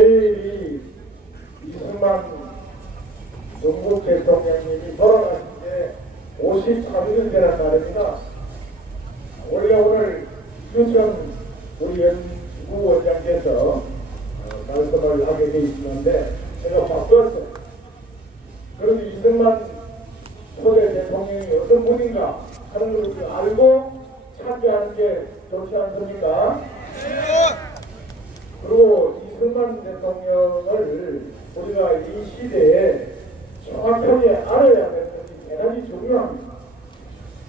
내일이 이승만 중국 대통령님이 돌아가신 게 54주년이라는 날입니다. 원래 오늘 윤천 우리 연구원장께서 말씀을 하게 돼 있는데 제가 바꿨어요. 그런데 이승만 초대 대통령이 어떤 분인가 하는 것을 알고 참여하는 게 좋지 않습니까? 그리고 이승만 대통령을 우리가 이 시대에 정확하게 알아야 하는 것이 대단히 중요합니다.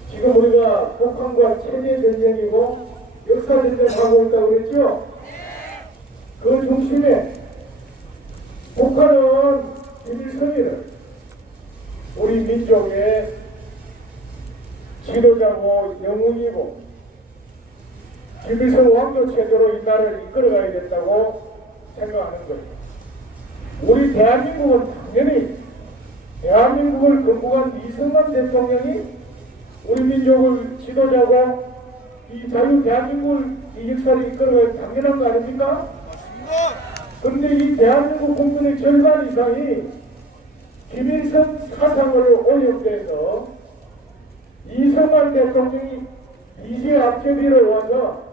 지금 우리가 북한과 체제 전쟁이고 역사 전쟁하고 있다고 그랬죠? 그 중심에 북한은 김일성이를 우리 민족의 지도자고 영웅이고 김일성 왕조 체제로 이 나라를 이끌어가야 된다고 생각하는 거예요. 우리 대한민국은 당연히 대한민국을 건국한 이승만 대통령이 우리 민족을 지도자고 이 자유 대한민국을 이 역사를 이끌어가야 당연한 거 아닙니까? 그런데 이 대한민국 국민의 절반 이상이 김일성 사상을 오염돼서 이승만 대통령이 이제 앞제비를 와서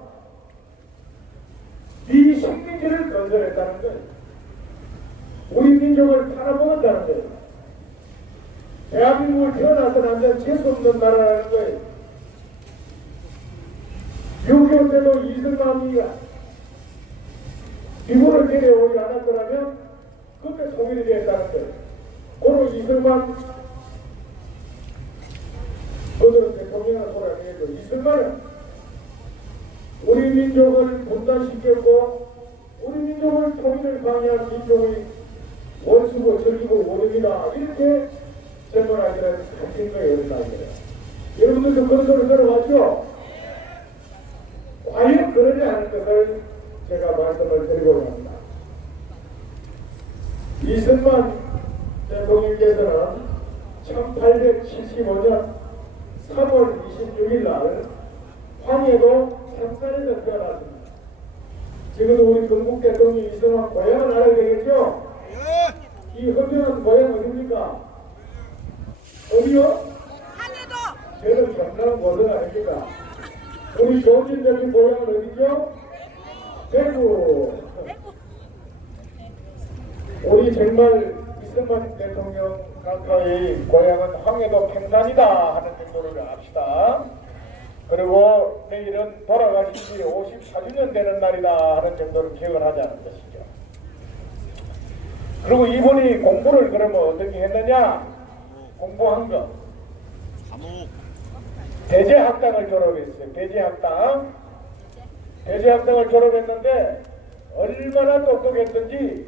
비식민지를 건설했다는 거예요. 우리 민족을 팔아먹었다는 거예요. 대한민국을 태어나서 남자는 재수 없는 나라라는 거예요. 6.25 때도 이승만이가 미국을 데려오지 않았더라면 그때 통일이 됐다는 거예요. 오늘 이승만 그들은 대통령을 소개하겠죠. 이승만은 우리 민족을 분단시켰고 우리 민족을 통일을 방해한 민족의 원수고 적이고 원인이다 이렇게 설명하기는 자신과의 어린아이들이에요. 여러분들도 그런 소리 들어봤죠? 과연 그러지 않을 것을 제가 말씀을 드리고자 합니다. 이승만 대통령께서는 1875년 3월 26일 날 황해도 샘산에서 태어났습니다. 지금도 우리 건국 대통령 이승만 고향을 알아야 되겠죠? 이 헌병한 고향 어디입니까? 어디요? 황해도! 저는 경남 고성 아닙니까? 우리 조진 대표 고향은 어디죠? 대구! 우리 정말 이승만 대통령 각하의 고향은 황해도 팽산이다 하는 정도를 압시다. 그리고 내일은 돌아가신 지 54주년 되는 날이다 하는 정도를 기억을 하자는 것이죠. 그리고 이분이 공부를 그러면 어떻게 했느냐? 공부한 거. 대제학당을 졸업했어요. 대제학당을 졸업했는데 얼마나 똑똑했던지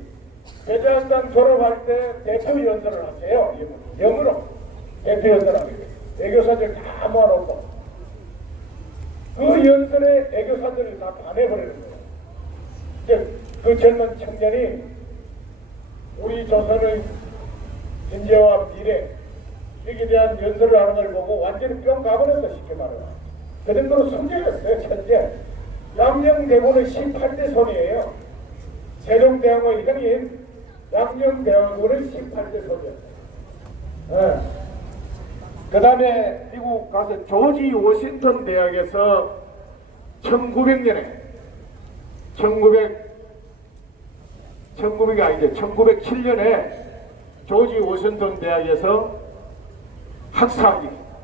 대제학당 졸업할 때 대표 연설을 하세요. 영어로 대표 연설을 하게 돼요. 애교사들 다 모아놓고 그 연설에 애교사들을 다 반해버리는 거예요. 이제 그 젊은 청년이 우리 조선의 인재와 미래 여기에 대한 연설을 하는 걸 보고 완전히 뿅 가버렸어. 쉽게 말하면 그 정도로 성적이었어요. 천재. 양녕대군의 18대 손이에요. 세종대왕의 형인 양녕대군의 18대 손이었어요. 네. 그 다음에 미국 가서 조지 워싱턴 대학에서 1907년에 조지 워싱턴 대학에서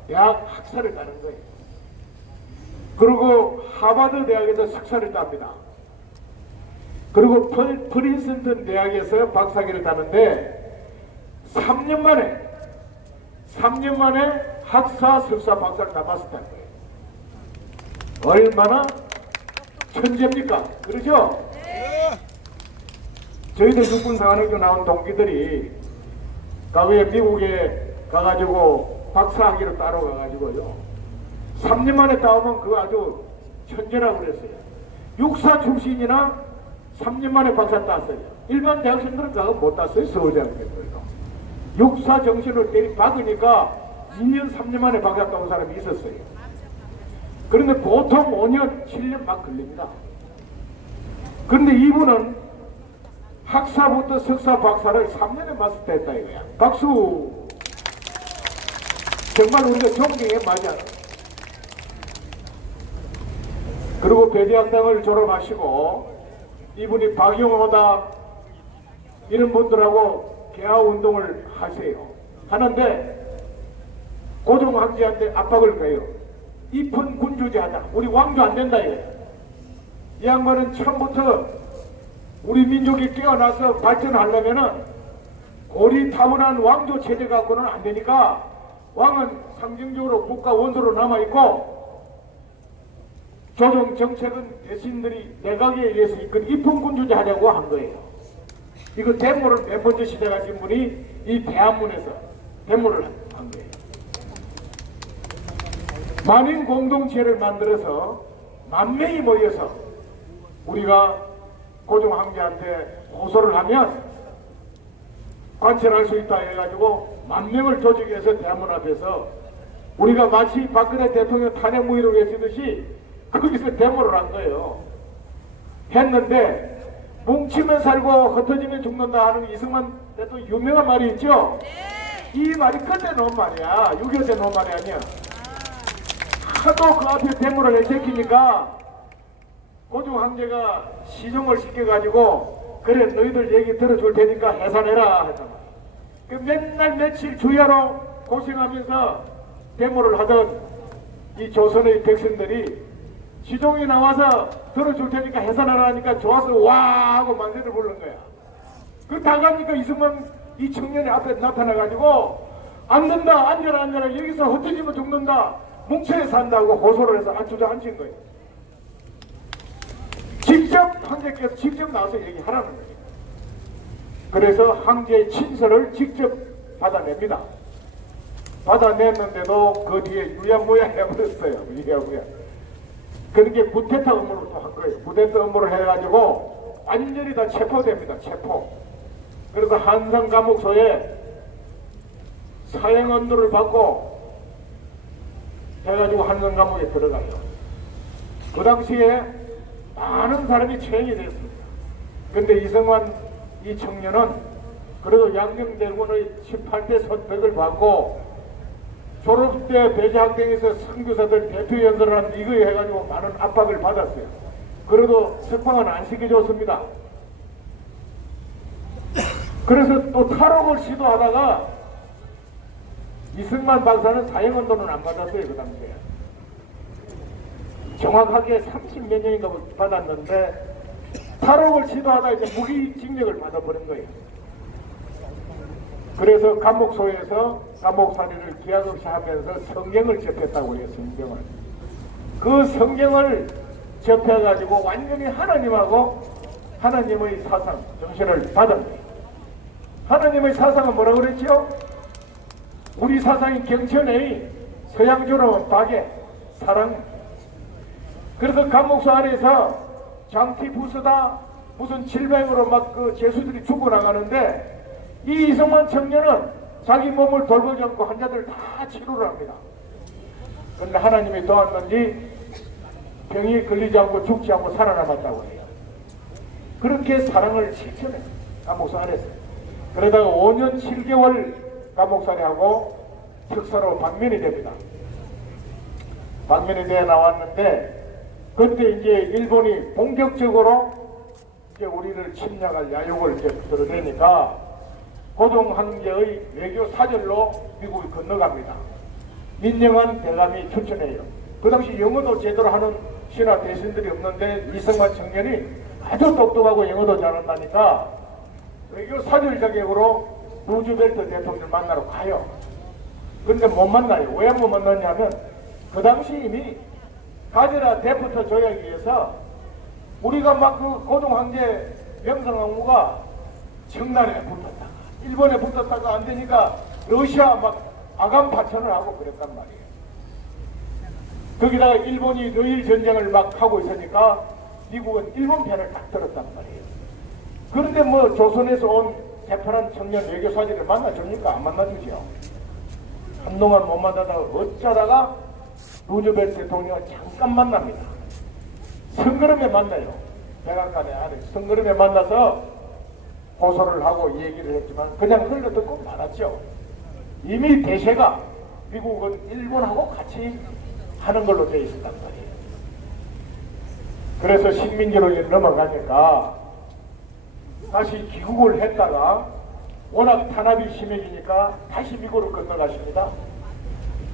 대학 학사를 따는 거예요. 그리고 하버드 대학에서 석사를 땁니다. 그리고 프린스턴 대학에서 박사학위를 따는데 3년 만에 학사, 석사, 박사를 다 마스터한 거예요. 얼마나 천재입니까? 그러죠? 저희들 육군사관학교 나온 동기들이 과거에 미국에 가가지고 박사학위를 따러 가가지고요 3년 만에 따오면 그거 아주 천재라고 그랬어요. 육사 출신이나 3년 만에 박사 땄어요. 일반 대학생들은 그거 못 땄어요. 서울대학교에서 육사 정신을 때리 박으니까 2년 3년 만에 박사 따온 사람이 있었어요. 그런데 보통 5년 7년 막 걸립니다. 그런데 이분은 학사부터 석사, 박사를 3년에 마스터했다 이거야. 박수! 정말 우리가 존경에 맞아. 그리고 배재학당을 졸업하시고 이분이 박용호다 이런 분들하고 개화 운동을 하세요. 하는데 고종황제한테 압박을 가요. 입헌 군주제하자. 우리 왕조 안 된다 이거야. 이 양반은 처음부터 우리 민족이 깨어나서 발전하려면은 고리타분한 왕조 체제 갖고는 안 되니까 왕은 상징적으로 국가 원수로 남아있고 조정 정책은 대신들이 내각에 의해서 이끈 입헌군주제 하려고 한 거예요. 이거 데모를 맨 먼저 시작하신 분이 이 대한문에서 데모를 한 거예요. 만인 공동체를 만들어서 만 명이 모여서 우리가 고종황제한테 호소를 하면 관철할 수 있다 해가지고 만 명을 조직해서 대한문 앞에서 우리가 마치 박근혜 대통령 탄핵 무위를 외치듯이 거기서 데모를 한 거예요. 했는데 뭉치면 살고 흩어지면 죽는다 하는 이승만 대통령 유명한 말이 있죠. 이 말이 끝에 놓은 말이야. 6.25 때 놓은 말이 아니야. 하도 그 앞에 데모를 해제키니까 고종황제가 시정을 시켜가지고 그래 너희들 얘기 들어줄 테니까 해산해라 했잖아. 그 맨날 며칠 주야로 고생하면서 데모를 하던 이 조선의 백성들이 시종이 나와서 들어줄 테니까 해산하라 하니까 좋아서 와 하고 만세를 부르는 거야. 그 다가니까 이승만 이 청년이 앞에 나타나가지고 안 된다 앉아라 앉아라 여기서 흩어지면 죽는다 뭉쳐야 산다고 호소를 해서 주저앉힌 거예요. 직접 황제께서 직접 나와서 얘기하라는 거예요. 그래서 황제의 친서를 직접 받아냅니다. 받아냈는데도 그 뒤에 유야무야 해버렸어요. 유야무야. 그렇게 구테타 업무를 또 한 거예요. 구테타 업무를 해가지고 완전히 다 체포됩니다. 체포. 그래서 한성감옥소에 사형언도를 받고 해가지고 한성감옥에 들어가요. 그 당시에 많은 사람이 처형이 됐습니다. 근데 이승만 이 청년은 그래도 양녕대군의 18대 선택을 받고 졸업 때 배재학당에서 선교사들 대표 연설을 이거 해가지고 많은 압박을 받았어요. 그래도 석방은 안 시켜줬습니다. 그래서 또 탈옥을 시도하다가 이승만 박사는 사형언도는 안 받았어요. 그 당시에. 정확하게 30몇 년인가 받았는데 탈옥을 시도하다 이제 무기징역을 받아버린 거예요. 그래서 감옥소에서 감옥살이를 기약 없이 하면서 성경을 접했다고 해요. 성경을. 그 성경을 접해가지고 완전히 하나님하고 하나님의 사상, 정신을 받은 거예요. 하나님의 사상은 뭐라고 그랬죠? 우리 사상인 경천의 서양주로는 박애, 사랑. 그래서 감옥소 안에서 장티 부수다 무슨 질병으로 막 그 죄수들이 죽어나가는데 이 이승만 청년은 자기 몸을 돌보지 않고 환자들 다 치료를 합니다. 그런데 하나님이 도왔는지 병이 걸리지 않고 죽지 않고 살아남았다고 해요. 그렇게 사랑을 실천해요. 감옥소 안에서. 그러다가 5년 7개월 감옥살이하고 특사로 방면이 됩니다. 방면이 되어 나왔는데 그때 이제 일본이 본격적으로 이제 우리를 침략할 야욕을 이제 드러내니까 고종황제의 외교 사절로 미국을 건너갑니다. 민영환 대감이 추천해요. 그 당시 영어도 제대로 하는 신하 대신들이 없는데 이승만 청년이 아주 똑똑하고 영어도 잘한다니까 외교 사절 자격으로 루즈벨트 대통령을 만나러 가요. 그런데 못 만나요. 왜 못 만났냐면 그 당시 이미 가제라 데프터 조약에 의해서 우리가 막 그 고종황제 명성황후가 청나라에 붙었다가 일본에 붙었다가 안 되니까 러시아 막 아감 파천을 하고 그랬단 말이에요. 거기다가 일본이 러일 전쟁을 막 하고 있으니까 미국은 일본 편을 딱 들었단 말이에요. 그런데 뭐 조선에서 온 대파란 청년 외교사진을 만나줍니까? 안 만나주죠. 한동안 못 만나다가 어쩌다가 루즈벨트 대통령을 잠깐 만납니다. 선거름에 만나요. 백악관에 안에 선거름에 만나서 고소를 하고 얘기를 했지만 그냥 흘러듣고 말았죠. 이미 대세가 미국은 일본하고 같이 하는 걸로 되어 있었단 말이에요. 그래서 식민지로 넘어가니까 다시 귀국을 했다가 워낙 탄압이 심해지니까 다시 미국으로 건너가십니다.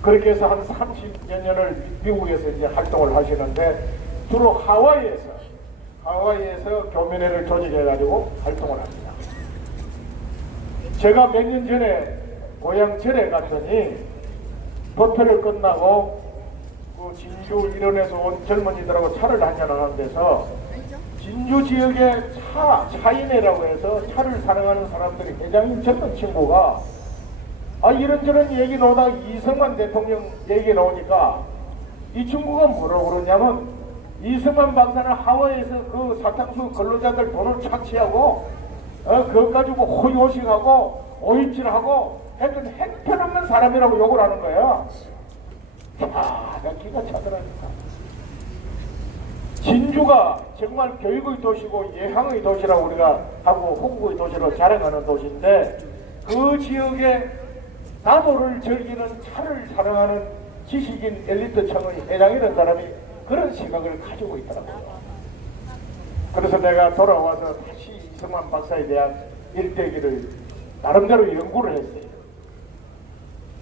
그렇게 해서 한 30여 년을 미국에서 이제 활동을 하시는데 주로 하와이에서 교민회를 조직해가지고 활동을 합니다. 제가 몇 년 전에 고향 절에 갔더니 법회를 끝나고 그 진주 일원에서 온 젊은이들하고 차를 한잔을 하는 데서 진주 지역의 차인회라고 해서 차를 사랑하는 사람들이 회장인 젊은 친구가 이런저런 얘기 나오다가 이승만 대통령 얘기 나오니까 이 친구가 뭐라고 그러냐면 이승만 박사는 하와이에서 그 사탕수 근로자들 돈을 착취하고 그것 가지고 호의호식하고 오입질하고 하여튼 형편없는 사람이라고 욕을 하는 거예요. 내 기가 차더라니까. 진주가 정말 교육의 도시고 예향의 도시라고 우리가 하고 호국의 도시로 자랑하는 도시인데 그 지역에 나무를 즐기는 차를 사랑하는 지식인 엘리트층의 회장이라는 사람이 그런 시각을 가지고 있더라고요. 그래서 내가 돌아와서 다시 이승만 박사에 대한 일대기를 나름대로 연구를 했어요.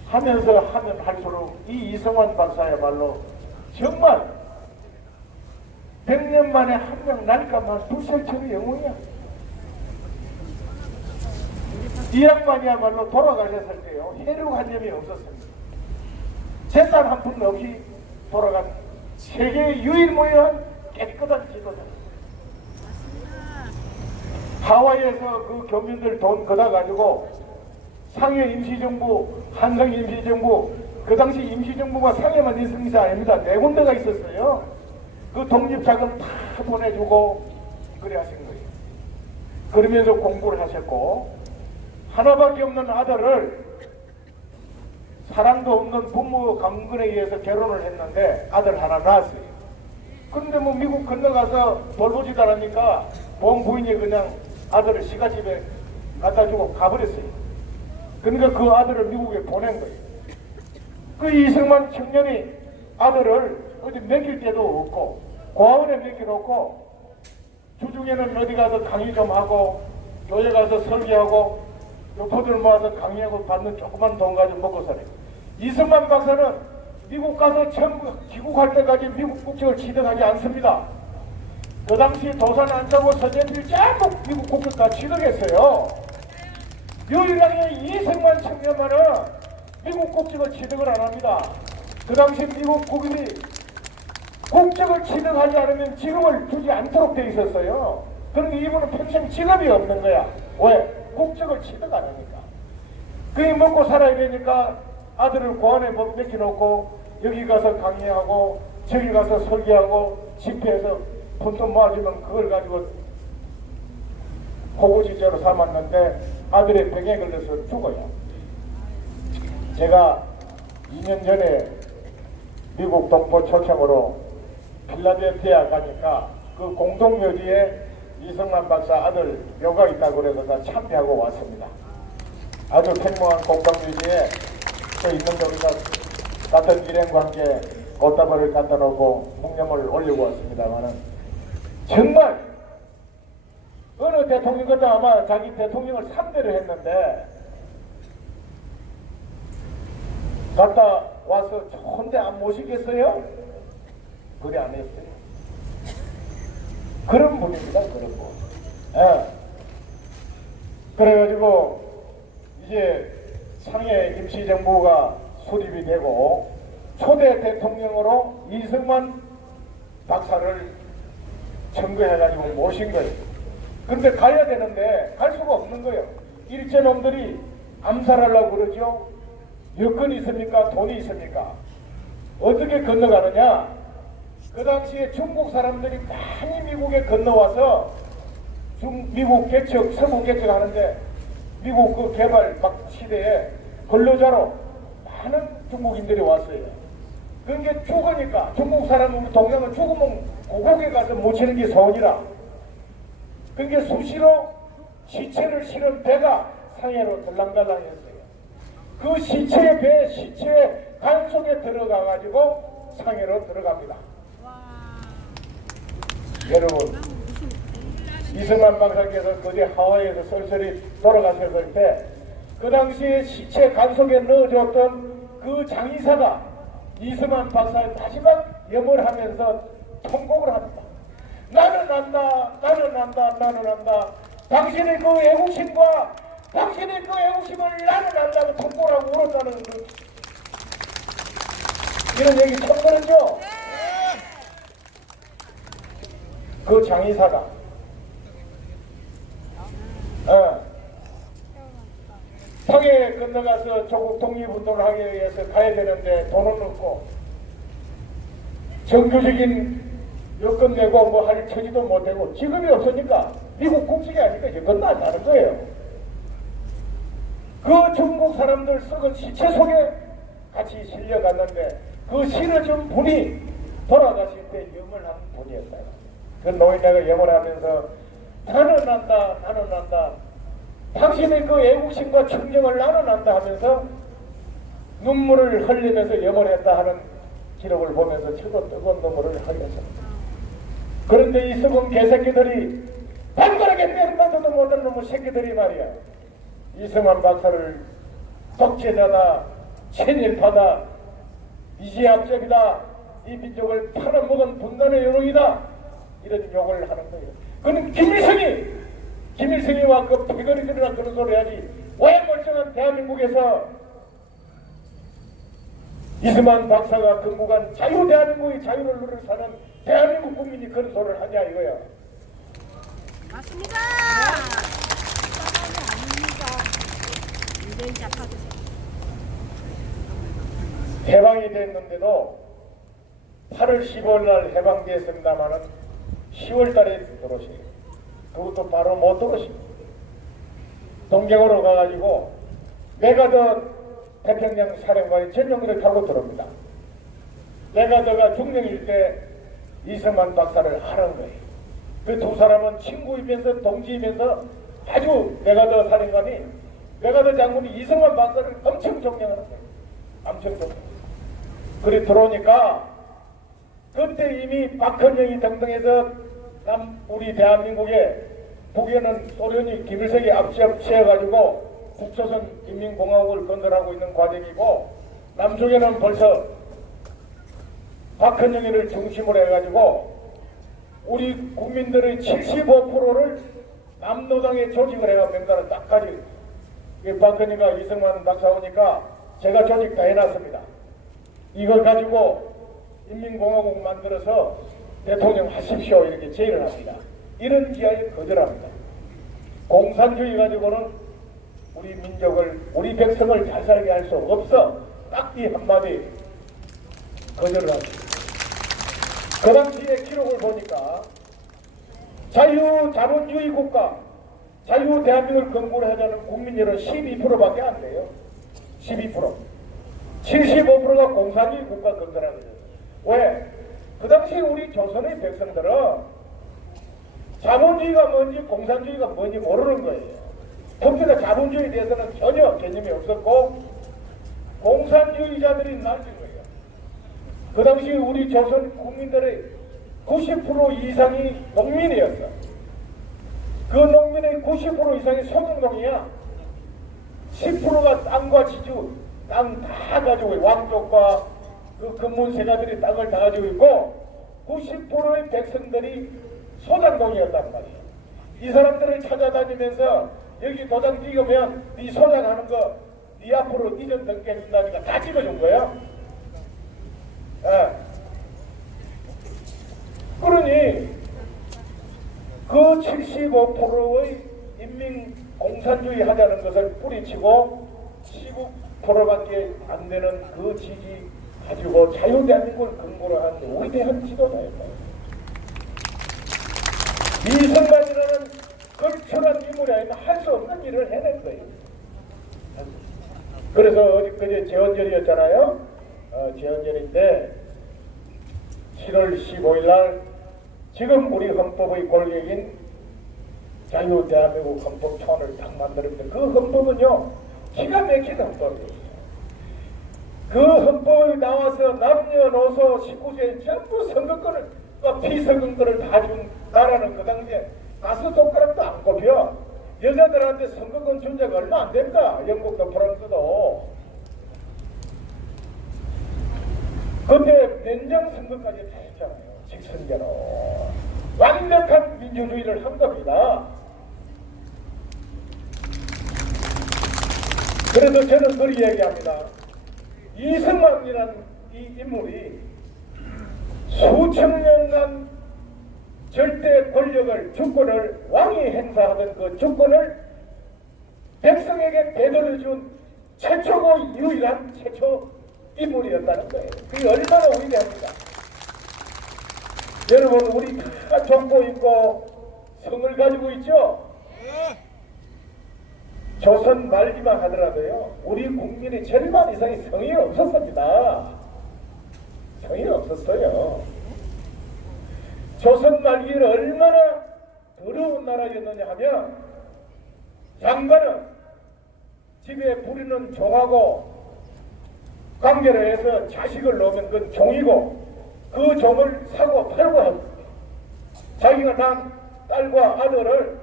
하면서 하면 할수록 이 이승만 박사야말로 정말 100년 만에 한 명 날까만 불살처의 영웅이야. 이 양반이야말로 돌아가셨을 때요 혈육한점이 없었습니다. 재산 한 푼 없이 돌아간 세계 유일무이한 깨끗한 지도자. 하와이에서 그 교민들 돈 걷어 가지고 상해 임시정부, 한성 임시정부, 그 당시 임시정부가 상해만 있은 게 아닙니다. 네 군데가 있었어요. 그 독립자금 다 보내주고 그래 하신 거예요. 그러면서 공부를 하셨고 하나밖에 없는 아들을 사랑도 없는 부모 강근에 의해서 결혼을 했는데 아들 하나 낳았어요. 근데 뭐 미국 건너가서 돌보지도 않으니까 본 부인이 그냥 아들을 시가집에 갖다 주고 가버렸어요. 그러니까 그 아들을 미국에 보낸 거예요. 그 이승만 청년이 아들을 어디 맡길 데도 없고 고아원에 맡겨놓고 주중에는 어디 가서 강의 좀 하고 교회 가서 설교하고 요포들 모아서 강의하고 받는 조그만 돈 가지고 먹고 살아요. 이승만 박사는 미국 가서 전부 귀국할 때까지 미국 국적을 취득하지 않습니다. 그 당시 도산 안자고 서재필 전부 미국 국적 다 취득했어요. 유일하게 이승만 청년만은 미국 국적을 취득을 안 합니다. 그 당시 미국 국민이 국적을 취득하지 않으면 직업을 주지 않도록 돼 있었어요. 그러니까 이분은 평생 직업이 없는 거야. 왜? 국적을 취득 안 하니까. 그게 먹고 살아야 되니까 아들을 고안에 맡겨놓고 여기 가서 강의하고 저기 가서 설교하고 집회에서 푼돈 모아주면 그걸 가지고 호구지자로 삼았는데 아들의 병에 걸려서 죽어요. 제가 2년 전에 미국 동포 초청으로 필라델피아 가니까 그 공동묘지에 이승만 박사 아들 묘가 있다고 그래서 다 참배하고 왔습니다. 아주 평범한 공동묘지에 또 있는데 우리가 같은 일행과 함께 꽃다발을 갖다 놓고 묵념을 올리고 왔습니다만은 정말 어느 대통령도 아마 자기 대통령을 3대를 했는데 갔다 와서 좋은데 안 모시겠어요? 그래 안 했어요. 그런 분입니다. 그런 분. 예. 그래가지고 이제 상해 임시정부가 수립이 되고 초대 대통령으로 이승만 박사를 청구해가지고 모신 거예요. 근데 가야 되는데 갈 수가 없는 거예요. 일제놈들이 암살하려고 그러죠. 여건이 있습니까? 돈이 있습니까? 어떻게 건너가느냐? 그 당시에 중국 사람들이 많이 미국에 건너와서 미국 개척, 서구 개척하는데 미국 그 개발 막 시대에 근로자로 많은 중국인들이 왔어요. 그러니까 죽으니까 중국 사람 우리 동양은 죽으면 고국에 가서 못 치는 게 서원이라. 그러니까 수시로 시체를 실은 배가 상해로 들랑달랑했어요. 그 시체의 배, 시체의 간 속에 들어가 가지고 상해로 들어갑니다. 여러분, 이승만 박사께서 그제 하와이에서 쓸쓸히 돌아가셨을 때 그 당시에 시체 간 속에 넣어줬던 그 장의사가 이승만 박사의 마지막 염을 하면서 통곡을 합니다. 나는 안다, 나는 안다, 나는 안다. 당신의 그 애국심과 당신의 그 애국심을 나는 안다고 통곡을 하고 울었다는 이런 얘기 처음 들었죠? 그 장의사가 상해 건너가서 조국 독립운동을 하기 위해서 가야 되는데 돈은 없고 정규적인 여권 내고 뭐 할 처지도 못되고 직업이 없으니까 미국 국적이 아니까 여건도 안 나는 거예요. 그 중국 사람들 썩은 시체 속에 같이 실려갔는데 그 실어준 분이 돌아가실 때 염을 한 분이었어요. 그 노인네가 염을 하면서 나는 안다, 나는 안다. 당신의 그 애국심과 충정을 나는 안다 하면서 눈물을 흘리면서 염을 했다 하는 기록을 보면서 최고 뜨거운 눈물을 흘렸습니다. 그런데 이 썩은 개새끼들이 반가르게 때려봐도 못하는 놈의 새끼들이 말이야. 이승만 박사를 독재자다, 친일파다, 이지압적이다, 이 민족을 팔아먹은 분단의 요롱이다, 이런 욕을 하는 거예요. 그는 김일성이와 그 패거리들이나 그런 소리 하지 왜 멀쩡한 대한민국에서 이승만 박사가 근무한 자유대한민국의 자유를 누려 사는 대한민국 국민이 그런 소리를 하냐 이거야. 맞습니다. 해방이 됐는데도 8월 15일 날 해방됐습니다마는 10월 달에 들어오세요. 그것도 바로 못 들어오십니다. 동경으로 가가지고 메가더 태평양 사령관이 전용기를 타고 들어옵니다. 메가더가 중령일 때 이승만 박사를 하는 거예요. 그 두 사람은 친구이면서 동지이면서 아주 메가더 사령관이 메가더 장군이 이승만 박사를 엄청 존경하는 거예요. 엄청 존경. 그리 들어오니까 그때 이미 박헌영이 등등해서 우리 대한민국에 북에는 소련이 김일성이 압제해가지고 북조선 인민공화국을 건설하고 있는 과정이고 남쪽에는 벌써 박헌영이를 중심으로 해가지고 우리 국민들의 75%를 남노당에 조직을 해가 명단을 딱 가지고 박헌영이가 이승만 박사 오니까 제가 조직 다 해놨습니다. 이걸 가지고 인민공화국 만들어서 대통령 하십시오 이렇게 제의를 합니다. 이런 기하에 거절합니다. 공산주의 가지고는 우리 민족을 우리 백성을 잘 살게 할 수 없어. 딱 이 한마디 거절을 합니다. 그 당시의 기록을 보니까 자유자본주의 국가 자유 대한민국을 근거로 하자는 국민율은 12%밖에 안 돼요. 12%. 75%가 공산주의 국가 건설하는 거예요. 왜? 그 당시 우리 조선의 백성들은 자본주의가 뭔지 공산주의가 뭔지 모르는 거예요. 특히나 자본주의에 대해서는 전혀 개념이 없었고 공산주의자들이 날린 거예요. 그 당시 우리 조선 국민들의 90% 이상이 농민이었어. 그 농민의 90% 이상이 소농농이야. 10%가 땅과 지주, 땅 다 가지고 왕족과 그 근문세가들이 땅을 다 가지고 있고 90%의 백성들이 소장농이었단 말이에요. 이 사람들을 찾아다니면서 여기 도장 찍으면 네 소장하는 거 네 앞으로 이전 등기해준다니까 다 찍어준 거예요. 예. 그러니 그 75%의 인민공산주의 하자는 것을 뿌리치고 19%밖에 안 되는 그 지지 가지고 자유대한민국을 근거로 한 위대한 지도자였다. 이승만이라는 걸출한 인물이 아니면 할 수 없는 일을 해낸 거예요. 그래서 어제 제헌절이었잖아요. 제헌절인데 7월 15일 날 지금 우리 헌법의 골격인 자유 대한민국 헌법 초안을 딱 만들었는데 그 헌법은요 기가 막힌 헌법이에요. 그 헌법이 나와서 남녀노소 19세 전부 선거권을 피선거권을 다 준 나라는 그 당시에 가수 손가락도 안 꼽혀. 여자들한테 선거권 준 적 얼마 안 됩니다. 영국도 프랑스도. 그때 면장 선거까지 다 했잖아요. 직선제로. 완벽한 민주주의를 한 겁니다. 그래서 저는 그렇게 얘기합니다. 이승만이라는 이 인물이 수천 년간 절대 권력을, 주권을 왕이 행사하던 그 주권을 백성에게 되돌려준 최초고 유일한 최초 인물이었다는 거예요. 그게 얼마나 위대합니까? 여러분, 우리 다 정보 있고 성을 가지고 있죠? 조선 말기만 하더라도요, 우리 국민의 절반 이상이 성이 없었습니다. 성이 없었어요. 조선 말기는 얼마나 더러운 나라였느냐 하면, 장관은 집에 부리는 종하고 관계를 해서 자식을 놓으면 그건 종이고, 그 종을 사고 팔고 자기가 난 딸과 아들을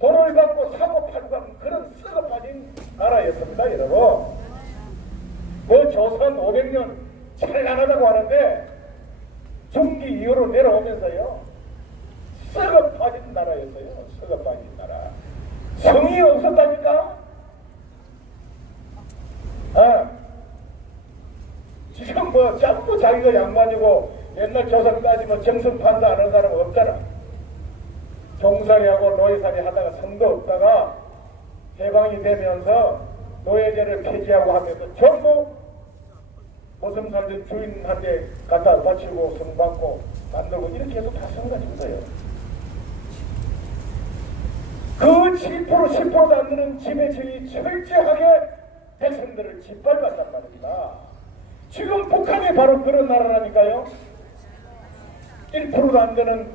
돈을 갖고 사고 팔고 하는 그런 썩어 빠진 나라였습니다, 여러분. 그 조선 500년 찬란하다고 하는데 중기 이후로 내려오면서요, 썩어 빠진 나라였어요. 썩어 빠진 나라. 성이 없었다니까? 지금 뭐 자꾸 자기가 양반이고 옛날 조선까지 뭐 정선판도 안 하는 사람 없잖아. 종살이하고 노예살이 하다가 성도 없다가 해방이 되면서 노예제를 폐지하고 하면서 전부 보성 살던 주인한테 갖다 바치고 성 받고 만들고 이렇게 해서 다 성가 준 거예요. 그 7% 10%도 안 되는 지배층이 철저하게 백성들을 짓밟았단 말입니다. 지금 북한이 바로 그런 나라라니까요. 1%도 안 되는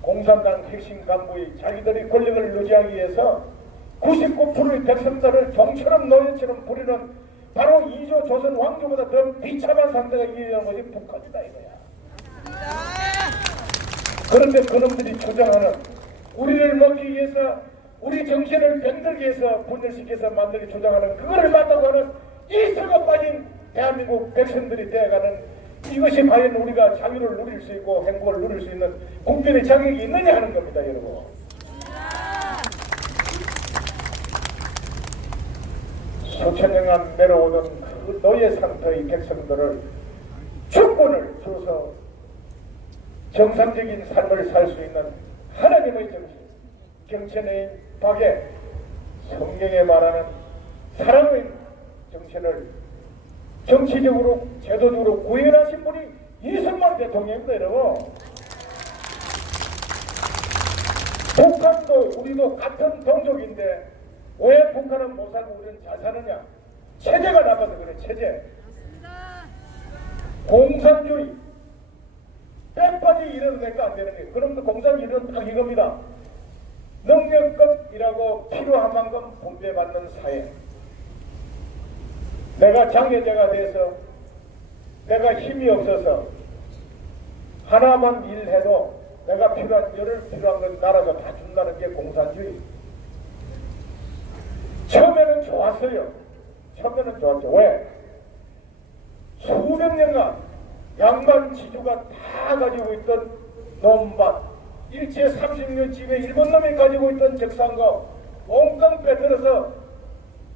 공산당 핵심 간부의 자기들이 권력을 유지하기 위해서 99%의 백성들을 종처럼 노예처럼 부리는 바로 2조 조선 왕조보다 더 비참한 상태가 이어지는 것이 북한이다 이거야. 그런데 그놈들이 주장하는 우리를 먹기 위해서 우리 정신을 병들기 위해서 분열시켜서 만들기 주장하는 그거를 맞다고 하는 이 썩어 빠진 대한민국 백성들이 되어가는 이것이 과연 우리가 자유를 누릴 수 있고 행복을 누릴 수 있는 국민의 자격이 있느냐 하는 겁니다, 여러분. 수천 년간 내려오던 그 노예 상태의 백성들을 주권을 줘서 정상적인 삶을 살 수 있는 하나님의 정신, 경천의 박에 성경에 말하는 사랑의 정신을 정치적으로 제도적으로 구현하신 분이 이승만 대통령입니다, 여러분. 북한도 우리도 같은 동족인데 왜 북한은 못 살고 우리는 잘 사느냐? 체제가 나빠서 그래, 체제. 공산주의. 빼빠지 이런 데가 안 되는 거예요. 그럼 공산주의는 딱 이겁니다. 능력급이라고 필요한 만큼 분배받는 사회. 내가 장애자가 돼서 내가 힘이 없어서 하나만 일해도 내가 필요한 건 나라가 다 준다는 게 공산주의. 처음에는 좋았어요. 처음에는 좋았죠. 왜? 수백 년간 양반 지주가 다 가지고 있던 논밭, 일제 30년쯤에 일본 놈이 가지고 있던 적산과 몽땅 빼들어서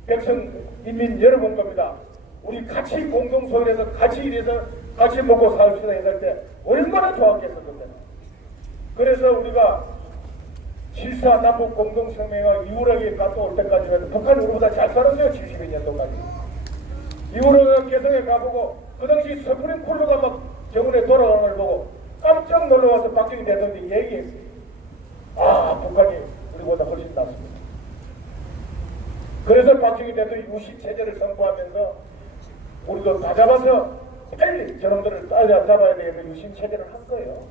백성, 인민 열어본 겁니다. 우리 같이 공동소유해서 같이 일해서 같이 먹고 살읍시다 했을 때 얼마나 좋았겠어, 그때는. 그래서 우리가 7.4 남북 공동성명회가 이후락에 갔다 올 때까지 해도 북한이 우리보다 잘 살았어요, 72년도까지. 이후락에 개성에 가보고 그 당시 스프링 쿨러가 막 정원에 돌아오는 걸 보고 깜짝 놀라와서 박정희 대통령이 얘기했어요. 아, 북한이 우리보다 훨씬 낫습니다. 그래서 박정희 대통령이 유신 체제를 선포하면서 우리도 다 잡아서 빨리 저놈들을 따라잡아야 되겠다 유신 체제를 한 거예요.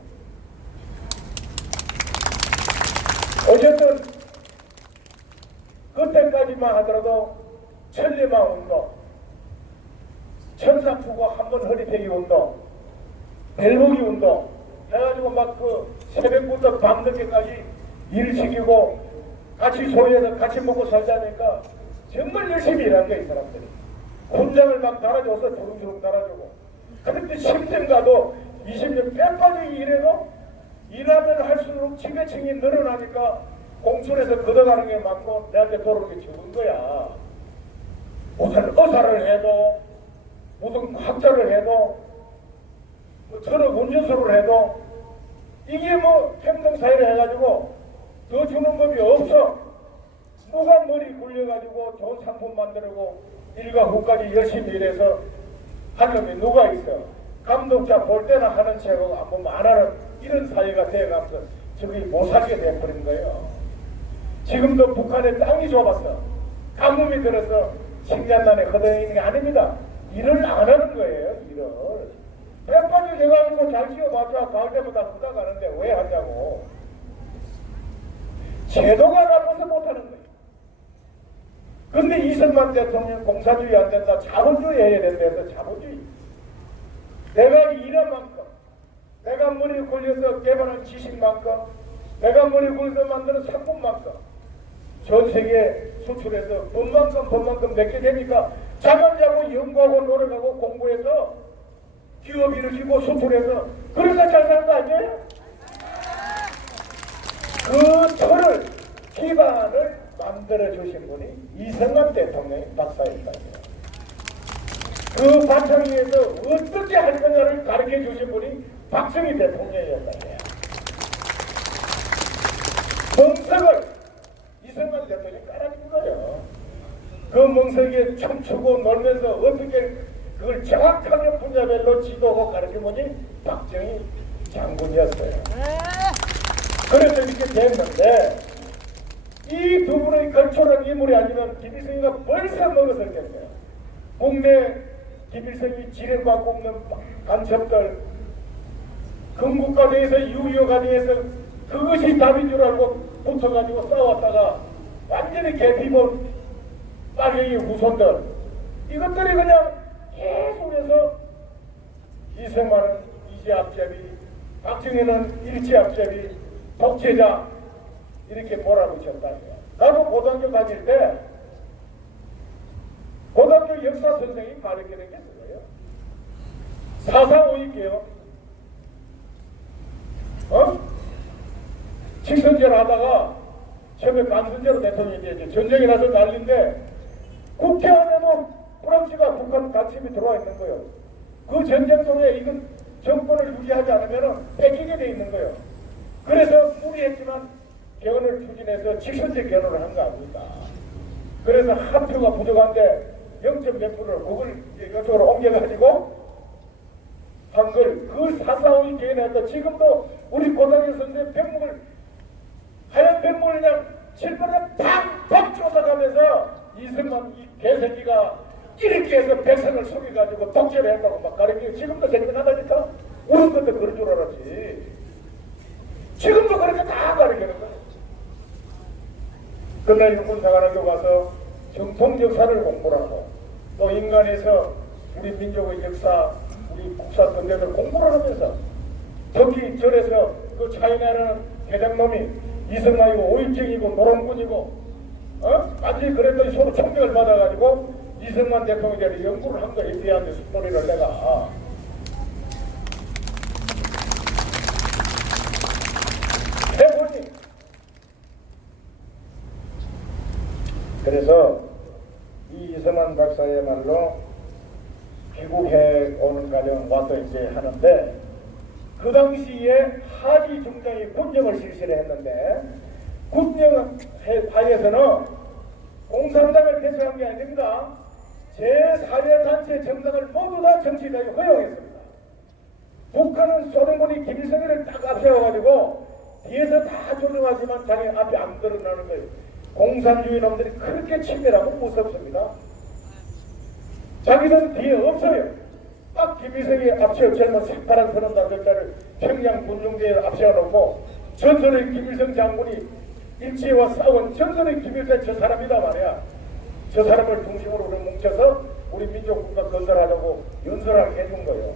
어쨌든 그때까지만 하더라도 천리마 운동, 천사푸고 한번 허리펴기 운동, 벨보기 운동 해가지고 막 그 새벽부터 밤늦게까지 일 시키고 같이 소위해서 같이 먹고 살자니까 정말 열심히 일한 거야 이 사람들이. 군장을 막 달아줘서 주름주름 달아주고. 그런데 10년 가도 20년 빼빠지게 일해도 일하면 할수록 지배층이 늘어나니까 공천에서 걷어가는 게 맞고 내한테 돌아오는 게 적은 거야. 무슨 의사를 해도 무슨 학자를 해도 뭐 트럭 운전소를 해도 이게 뭐 평등사회를 해가지고 더 주는 법이 없어. 누가 머리 굴려가지고 좋은 상품 만들고 일과 후까지 열심히 일해서 하는 놈이 누가 있어. 감독자 볼 때나 하는 체하고 안 보면 안 하는 이런 사회가 되어가면서 저기 못 살게 돼버린 거예요. 지금도 북한의 땅이 좁았어. 가뭄이 들어서 식량난에 허덕이는 게 아닙니다. 일을 안 하는 거예요. 일을. 백반이 돼가지고 잘 지어봤자 가을 때마다 그다 가는데 왜 하냐고. 제도가 나빠서 못하는 거예요. 근데 이승만 대통령 공사주의 안 된다, 자본주의 해야 된다 해서 자본주의. 내가 일한 만큼, 내가 머리 굴려서 개발한 지식만큼, 내가 머리 굴려서 만드는 상품만큼 전 세계 수출해서 법만큼 맺게 되니까 잠안 자고 연구하고 노력하고 공부해서 기업 일으키고 수출해서 그래서 잘 사는 거 아니에요? 그 틀을, 기반을 만들어 주신 분이 이승만 대통령이 박사였다고요. 그 바탕 위에서 어떻게 할 거냐를 가르쳐 주신 분이 박정희 대통령이었다고요. 멍석을 이승만 대통령이 깔아준 거예요. 그 멍석에 춤추고 놀면서 어떻게 그걸 정확하게 분야별로 지도하고 가르친 분이 박정희 장군이었어요. 그래서 이렇게 됐는데 이 두 분의 걸출한 인물이 아니면 김일성이가 벌써 먹었을 텐데요. 국내 김일성이 지령받고 없는 간첩들, 건국과정에서 6.25 과정에서 그것이 답인 줄 알고 붙어가지고 싸웠다가 완전히 개피본 빨갱이 후손들, 이것들이 그냥 계속해서 이승만은 이제 앞잡이, 박정희는 일제 앞잡이, 독재자 이렇게 몰아붙였다는 거야. 나도 고등학교 다닐 때 고등학교 역사 선생님이 가르치는 게 그거예요. 사사오입게요. 직선제를 하다가 처음에 간선제로 대통령이 되지. 전쟁이 나서 난리인데 국회 안에도 프랑스가 북한 간첩이 들어와 있는 거예요. 그 전쟁 속에 이건 정권을 유지하지 않으면 뺏기게 돼 있는 거예요. 그래서 무리했지만 개헌을 추진해서 직선제 개헌을 한 거 아닙니까? 그래서 한 표가 부족한데 0.몇 표를 그걸 이쪽으로 옮겨가지고 한 걸 그 사사오이 개헌했다. 지금도 우리 고등학교 선생 백목을 하얀 백목을 그냥 칠번에 팍팍 쫓아가면서 이승만 이 개새끼가 이렇게 해서 백성을 속여가지고 독재를 했다고 막 가르치고 지금도 생각하다니까 우리 것도 그런 줄 알았지. 지금도 그렇게 다 가르치는 거야. 그날 육군사관학교 가서 정통 역사를 공부를 하고 또 인간에서 우리 민족의 역사, 우리 국사 근대를 공부를 하면서 특히 절에서 그 차이나라는 회장놈이 이승만이고 오입쟁이고 노름꾼이고 완전히 그랬더니 서로 총격을 받아가지고 이승만 대통령에 대해 연구를 한 거에 대한 스토리를 내가 해보니 그래서 이 이승만 박사야말로 귀국해 오는 과정 와서 이제 하는데 그 당시에 하지 중장이 군정을 실시를 했는데 군정 하에서는 공산당을 배치한 게 아닙니다. 제4대 정당을 모두 다 정치인에게 허용했습니다. 북한은 소련군이 김일성이를 딱 앞세워가지고 뒤에서 다 조정하지만 자기 앞에 안 드러나는 거예요. 공산주의 놈들이 그렇게 치밀하고 무섭습니다. 자기는 뒤에 없어요. 딱 김일성이 앞세워 젊은 색다른 35자를 평양 군중대에 앞세워놓고 전설의 김일성 장군이 일제와 싸운 전설의 김일성 저 사람이다 말이야. 저 사람을 중심으로 우리 뭉쳐서 우리 민족 국가 건설하려고 연설하게 해준 거예요.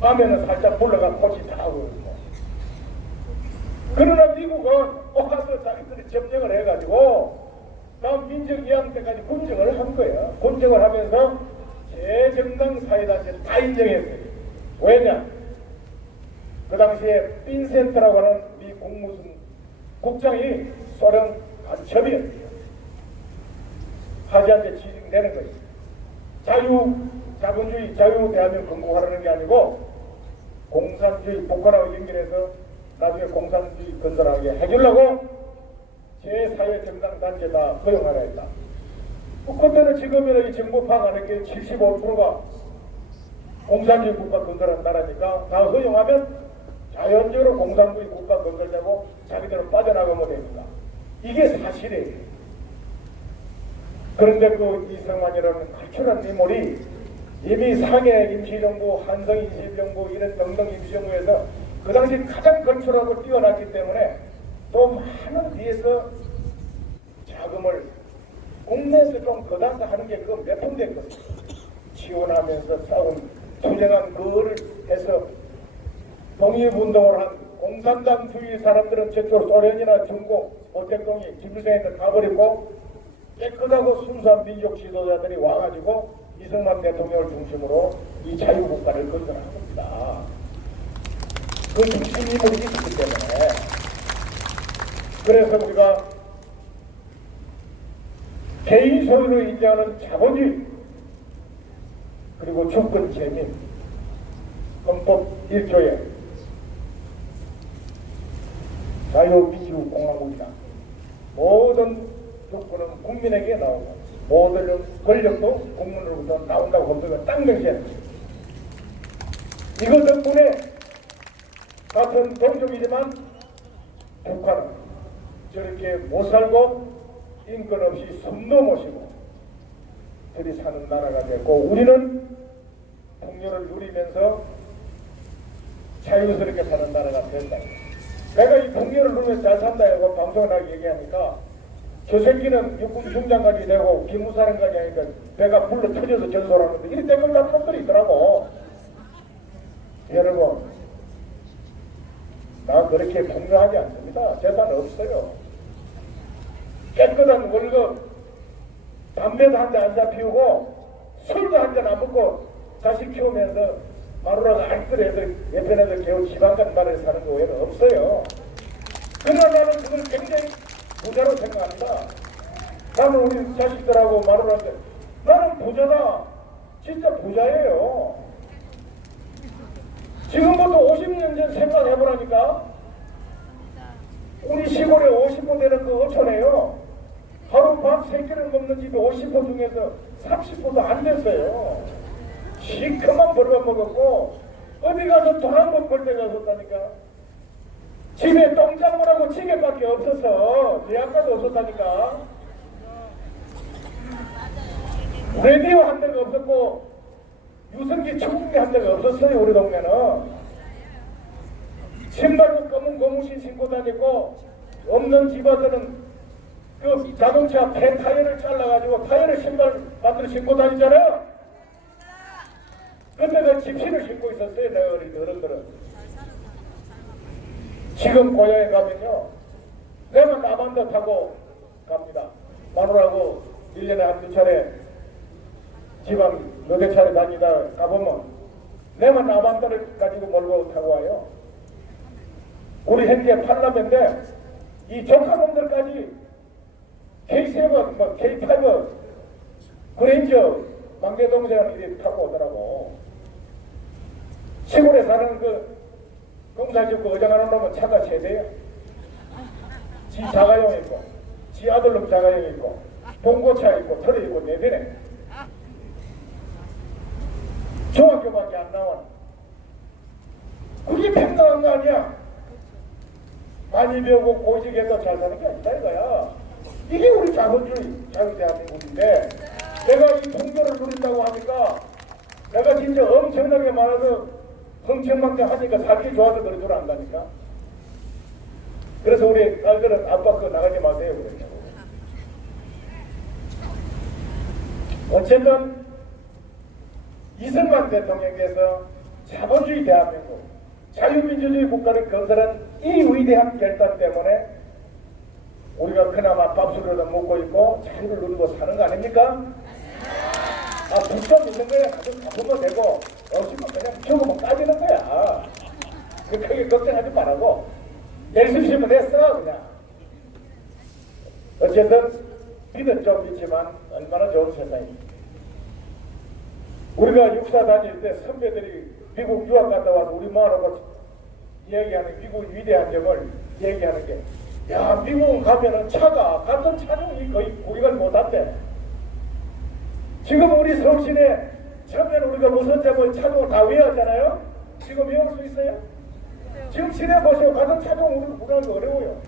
밤에는 살짝 불러가 꽃이 다 오르고. 그러나 미국은 와서 자기들이 점령을 해가지고 다음 민정이양 때까지 군정을 한 거예요. 군정을 하면서 제정당 사회단체 다 인정했어요. 왜냐? 그 당시에 빈센트라고 하는 미 국무성 국장이 소련 간첩이었어요. 하지한테 지정되는 거예요. 자본주의, 자유 대한민국 건국하라는 게 아니고 공산주의 복권하고 연결해서 나중에 공산주의 건설하게 해주려고 제4회 정당 단체 다 허용하라 했다. 그때는 지금이나 이 정부파 안에 75%가 공산주의 국가 건설한 나라니까 다 허용하면 자연적으로 공산주의 국가 건설되고 자기들은 빠져나가면 됩니다. 이게 사실이에요. 그런데 그 이승만이라는 칼출한 인물이 이미 상해 임시정부, 한성 임시정부 이런 등등 임시정부에서 그 당시 가장 건축하고 뛰어났기 때문에 또 많은 뒤에서 자금을 국내에서 좀 거다서 하는 게 그 몇 푼 된 거죠. 지원하면서 싸운 투쟁한 그거를 해서 독립운동을 한 공산당 주의 사람들은 저쪽 소련이나 중국, 어택동이 김일성한테 가버리고 깨끗하고 순수한 민족 지도자들이 와가지고 이승만 대통령을 중심으로 이 자유국가를 건설한 겁니다. 그 중심 인물이 있기 때문에 그래서 우리가 개인 소유를 인정하는 자본주의 그리고 주권 재민 헌법 1조에 자유민주공화국이다. 모든 주권은 국민에게 나오고 모든 권력도 국민으로부터 나온다고 헌법에 딱 명시했습니다. 이것 덕분에 같은 동족이지만 북한은 저렇게 못 살고 인권 없이 숨도 못 쉬고 들이 사는 나라가 됐고 우리는 풍요를 누리면서 자유스럽게 사는 나라가 된다. 내가 이 풍요를 누리면서 잘 산다 하고 방송을 하게 얘기하니까 저 새끼는 육군 중장까지 되고 기무사령까지 하니까 배가 불러 터져서 전설하는데 이리 댓글 같은 놈들이 있더라고. 여러분 나 그렇게 풍요하지 않습니다. 재산 없어요. 깨끗한 월급 담배도 한 대 안 잡히우고 술도 한 잔 안 먹고 자식 키우면서 마누라가 안쓰러 애들 옆에 애들 겨우 지방간 마을에 사는 거 외에는 없어요. 그러나 나는 그걸 굉장히 부자로 생각합니다. 나는 우리 자식들하고 마누라한테 나는 부자다. 진짜 부자예요. 지금부터 50년 전 생각해보라니까 우리 시골에 50호 되는 거 어쩌네요. 하루 밥 3끼를 먹는 집이 50호 중에서 30호도 안 됐어요. 시커먼 벌밥 먹었고 어디 가서 돈 한 번 벌 데가 없었다니까. 집에 똥장물하고 찌개밖에 없어서 예약까지 없었다니까. 라디오 한 대가 없었고 유성기 축구기 한 대가 없었어요. 우리 동네는. 신발도 검은 고무신 신고 다니고 없는 집안들은 그 자동차 배 타이어를 잘라가지고 타이어를 신발 만들어 신고 다니잖아요. 근데 그 집신을 신고 있었어요. 내가 어른들은. 지금 고향에 가면요. 내가 나만다 타고 갑니다. 마누라하고 1년에 한두 차례 집안 몇 대 차례 다니다 가보면 내만 나만다를 가지고 몰고 타고 와요. 우리 현재 팔라면데 이 조카놈들까지 K7, 뭐 K5 그레인저 막내 동생을 이렇게 타고 오더라고. 시골에 사는 그 공사집고 어장하는 놈은 차가 세대요. 지 자가용 있고 지 아들놈 자가용 있고 봉고차 있고 털이 있고 네 대네. 중학교밖에 안 나와. 그게 평등한 거 아니야? 많이 배우고 고직해서 잘 사는 게 아니다 이거야. 이게 우리 자본주의 자유대한민국인데 내가 이 풍조를 누린다고 하니까 내가 진짜 엄청나게 많아서 흥청망청 하니까 살기 좋아서 그런 줄 안다니까. 그래서 우리 딸들은 아빠 거 나가지 마세요. 그랬죠. 어쨌든 이승만 대통령께서 자본주의 대한민국, 자유민주주의 국가를 건설한 이 위대한 결단 때문에 우리가 그나마 밥술로도 먹고 있고 자유를 누리고 사는 거 아닙니까? 아, 북점 있는 거야. 가끔 갚으면 되고 없으면 그냥 죽으면 까지는 거야. 크게 걱정하지 말라고. 열심히 쉬면 됐어 그냥. 어쨌든 비는 좀 있지만 얼마나 좋은 세상입니다. 우리가 육사 다닐 때 선배들이 미국 유학 갔다 와서 우리 마을하고 얘기하는 미국 위대한 점을 얘기하는 게, 야, 미국 가면은 차가 같은 차종이 거의 구경을 못한대. 지금 우리 서울시내 처음에는 우리가 무슨 점을 차종을 다 외웠잖아요. 지금 외울 수 있어요? 지금 시내 보세요. 같은 차종 우리 구경하기 어려워요.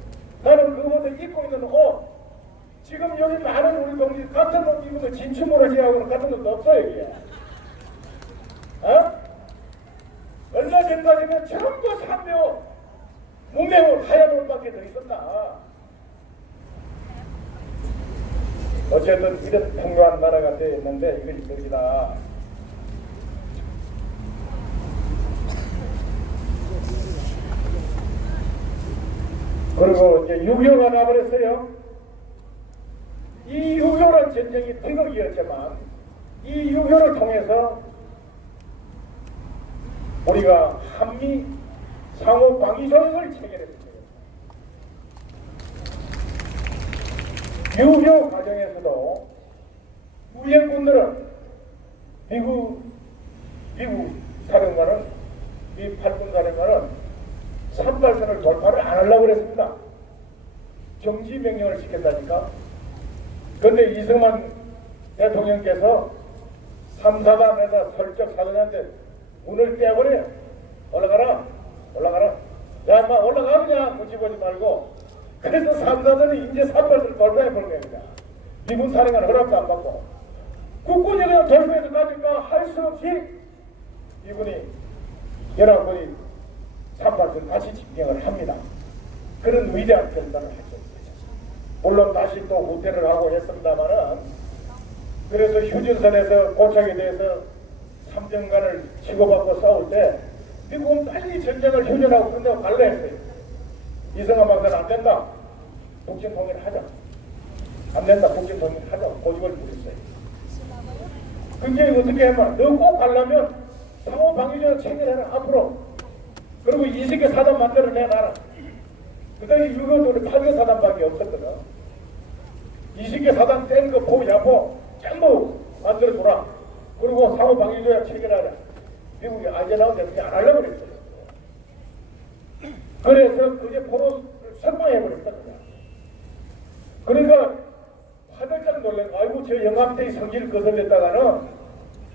나는 그거보다 입고 있는 옷, 지금 여기 많은 우리 동지 같은 옷 입으면 진추모라지하고는 같은 것도 없어요 여기에. 어? 얼마 전까지는 전부 삼묘 무맹옷 하얀 옷밖에 더 있었다. 어쨌든 이런 풍요한 나라가 되었는데 이걸 이것이다. 그리고 이제 6.25가 나버렸어요. 이 6.25란 전쟁이 비극이었지만 이 6.25를 통해서 우리가 한미 상호 방위 조약을 체결했습니다. 6.25 과정에서도 유엔군들은 미국 사령관은 미 8군 사령관은 산발선을 돌파를 안 하려고 그랬습니다. 정지 명령을 시켰다니까. 그런데 이승만 대통령께서 3, 4단에다 설적 사단한테 문을 떼어버려. 올라가라. 야, 인마 올라가 그냥 묻지보지 말고. 그래서 3, 4단이 이제 산발선을 돌파해버린 겁니다. 미군 사령관 허락도 안 받고. 국군이 그냥 돌파해서 가니까 할 수 없이 이분이 연합군이 산발선 다시 진격을 합니다. 그런 위대한 결단을 했죠. 물론 다시 또 후퇴를 하고 했습니다만은, 그래서 휴전선에서 고착에 대해서 3년간을 치고받고 싸울 때 미국은 빨리 전쟁을 휴전하고 끝내고 갈라 했어요. 이승만 박사는 안 된다. 북진 통일하자. 안 된다. 북진 통일하자. 고집을 부렸어요. 그게 어떻게 하면 너 꼭 가려면 상호 방위전을 체결해라 앞으로. 그리고 20개 사단 만들어내놔라. 그 당시 6.25도 우리 8개 사단밖에 없었거든. 20개 사단 뗀 거 포, 야포 전부 만들어줘라. 그리고 상호 방위조약 체결하자. 미국이 아제나운데 그게 안 하려고 그랬어요. 그래서 그게 포로 설방해버렸다. 그러니까 화들짝 놀란 거. 아이고 저 영암대의 성질을 거슬렸다가는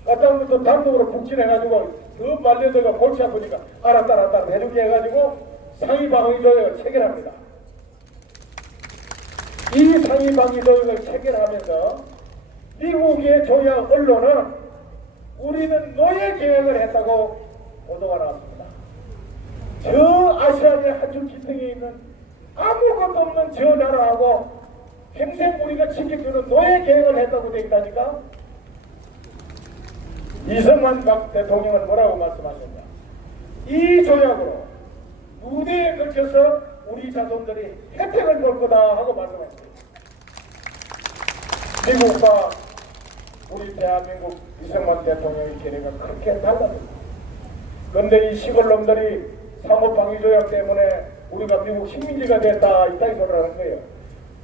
까딱부터 단독으로 북진해가지고 더 말려들고 골치 아프니까 알았다 해줄게 해가지고 상위방위조약을 체결합니다. 이 상위방위조약을 체결하면서 미국의 조약 언론은 우리는 노예 계획을 했다고 보도가 나왔습니다. 저 아시아의 한중 지평에 있는 아무것도 없는 저 나라하고 평생 우리가 지켜주는 노예 계획을 했다고 되어 있다니까. 이승만 대통령은 뭐라고 말씀하셨냐. 이 조약으로 무대에 걸쳐서 우리 자손들이 혜택을 볼 거다 하고 말씀하셨습니다. 미국과 우리 대한민국 이승만 대통령의 계획은 그렇게 달라집니다. 그런데 이 시골놈들이 상호방위조약 때문에 우리가 미국 식민지가 됐다 이따위 소리를 하는 거예요.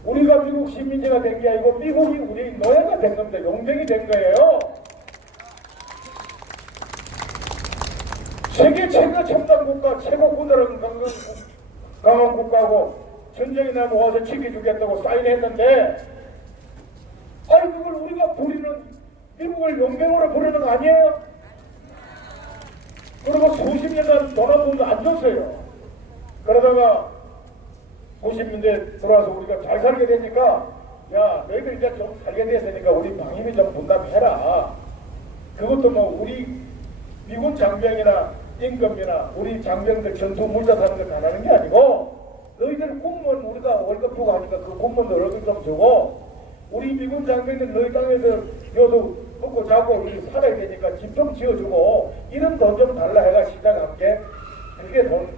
우리가 미국 식민지가 된 게 아니고 미국이 우리 노예가 된 겁니다. 용병이 된 거예요. 세계 최고 첨단 국가, 최고 군대는 강한 국가고 전쟁이 나면 와서 지켜주겠다고 사인했는데, 아니 그걸 우리가 부리는, 미국을 용병으로 부르는 거 아니에요? 그리고 수십 년간 돈 한 푼도 안 줬어요. 그러다가 90년대 들어와서 우리가 잘 살게 되니까, 야 너희들 이제 좀 살게 됐으니까 우리 방위비 좀 분담해라. 그것도 뭐 우리 미군 장병이나 임금이나 우리 장병들 전투 물자 사는 걸 안 하는 게 아니고 너희들 공무원 우리가 월급 주고 하니까 그 공무원들 월급 좀 주고 우리 미군 장병들 너희 땅에서 여도 먹고 자고 우리 살아야 되니까 집 좀 지어주고 이런 돈 좀 달라 해가 시작할게. 그게 돈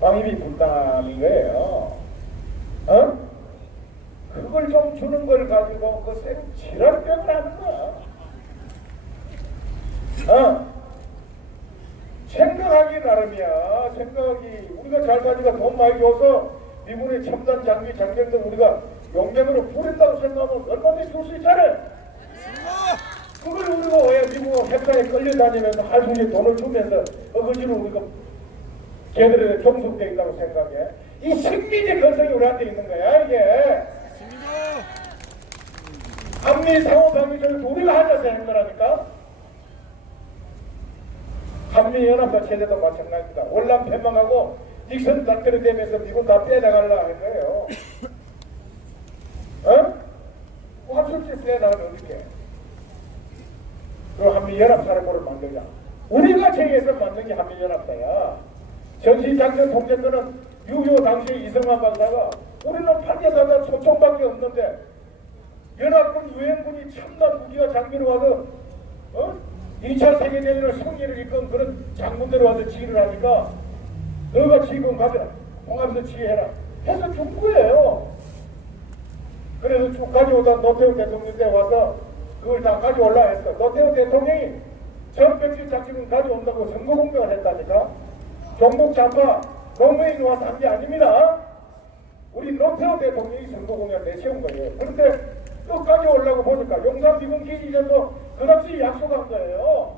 방위비 분담인 거예요. 어? 그걸 좀 주는 걸 가지고 그 생 지랄병을 하는 거야. 어? 생각하기 나름이야. 생각하기 우리가 잘 사니까 돈 많이 줘서 미군의 첨단 장비 장병들 우리가 용병으로 부린다고 생각하면 얼마든지 줄 수 있잖아요. 그걸 우리가 왜 미국 핵상에 끌려다니면서 할수있게 돈을 주면서 어거지로 우리가 걔들에 종속되어 있다고 생각해. 이 식민지 건성이 우리한테 있는 거야 이게. 한미 상호방위를 우리가 하자서 한 거라니까. 한미연합사 체제도 마찬가지입니다. 월남 패망하고 닉슨 작전이 되면서 미국 다 빼나가려고 할 거예요. 어? 화술질 빼나가면 어떻게? 그 한미연합사를 만들자. 우리가 제기해서 만든 게 한미연합사야. 전시작전 통제권은 6.25 당시에 이승만 박사가 우리는 판대사가 소총밖에 없는데 연합군 유엔군이 첨단 무기와 장비로 와서 2차 세계대전을 승리를 이끈 그런 장군들이 와서 지휘를 하니까 너가 지휘권 가져라. 통합에서 지휘해라. 해서 준 거예요. 그래서 쭉 가져오던 노태우 대통령 때 와서 그걸 다 가져올라 했어. 노태우 대통령이 전백질 작전을 가져온다고 선거 공격을 했다니까. 종북 좌파 노무현이 와서 한 게 아닙니다. 우리 노태우 대통령이 선거 공약을 내세운 거예요. 그런데 끝까지 오려고 보니까 용산 미군 기지전도 그 당시 약속한 거예요.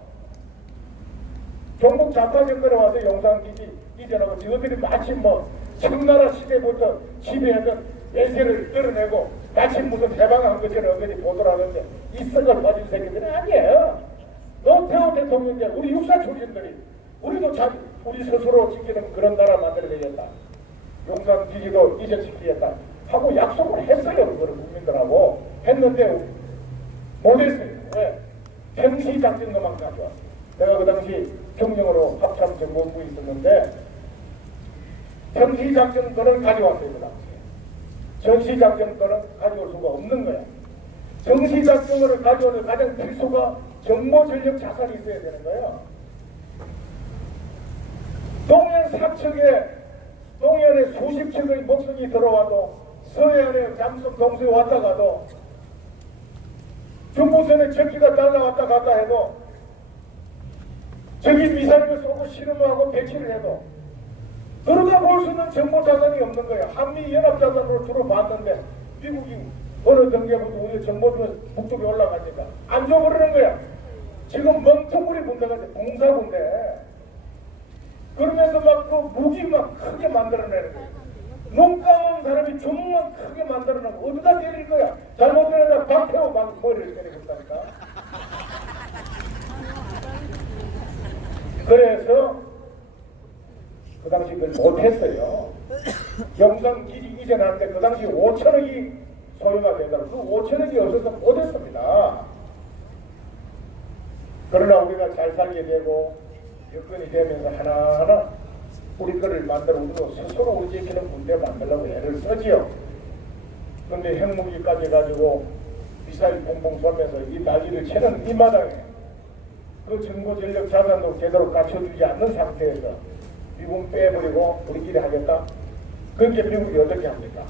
종북 좌파 정권에 와서 용산 기지 이전하고 저들이 마치 뭐 청나라 시대부터 지배했던 예세를 드러내고 마치 무슨 해방한 것처럼 어디 보도를 하는데 이성을 가진 새끼들은 아니에요. 노태우 대통령인데 우리 육사 출신들이 우리도 우리 스스로 지키는 그런 나라 만들어야겠다. 용산 기지도 이전시키겠다 하고 약속을 했어요. 그거를 국민들하고 했는데 못했어요. 왜? 평시작전거만 가져왔어요. 내가 그 당시 경영으로 합참정보부에 있었는데 평시작전거를 가져왔어요. 그 당시에. 전시작전거는 가져올 수가 없는 거야. 정시작전거를 가져오는 가장 필수가 정보전력 자산이 있어야 되는 거예요. 동해안 3척에 동해안에 수십 척의 목선이 들어와도 서해안에 잠수 동서에 왔다 가도 중부선에 적기가 날라왔다 갔다 해도 적이 미사일을 쏘고 실험하고 배치를 해도 들어가 볼 수 있는 정보 자산이 없는 거예요. 한미 연합 자산으로 주로 봤는데 미국이 어느 단계부터 우리 정보는 북쪽에 올라가니까 안 줘버리는 거야. 지금 멍텅구리 군대가 공사군대. 그러면서 막 그 무기 막 크게 만들어내는 거야. 눈 감은 사람이 주먹만 크게 만들어내고 어디다 때릴 거야. 잘못되면 박태호 막 머리를 때리고 있다니까. 그래서 그 당시 그걸 못했어요. 영상 기지 이전하는데 그 당시 5천억이 소요가 되더라고. 그 5천억이 없어서 못했습니다. 그러나 우리가 잘 살게 되고 여건이 되면서 하나하나 우리 거를 만들어 우리도 스스로 우리 지키는 군대 만들려고 애를 쓰지요. 그런데 핵무기까지 가지고 미사일 봉봉 쏘면서 이 난리를 치는 이 마당에 그 정보 전력 자산도 제대로 갖춰주지 않는 상태에서 미국 빼버리고 우리끼리 하겠다? 그렇게 미국이 어떻게 합니까?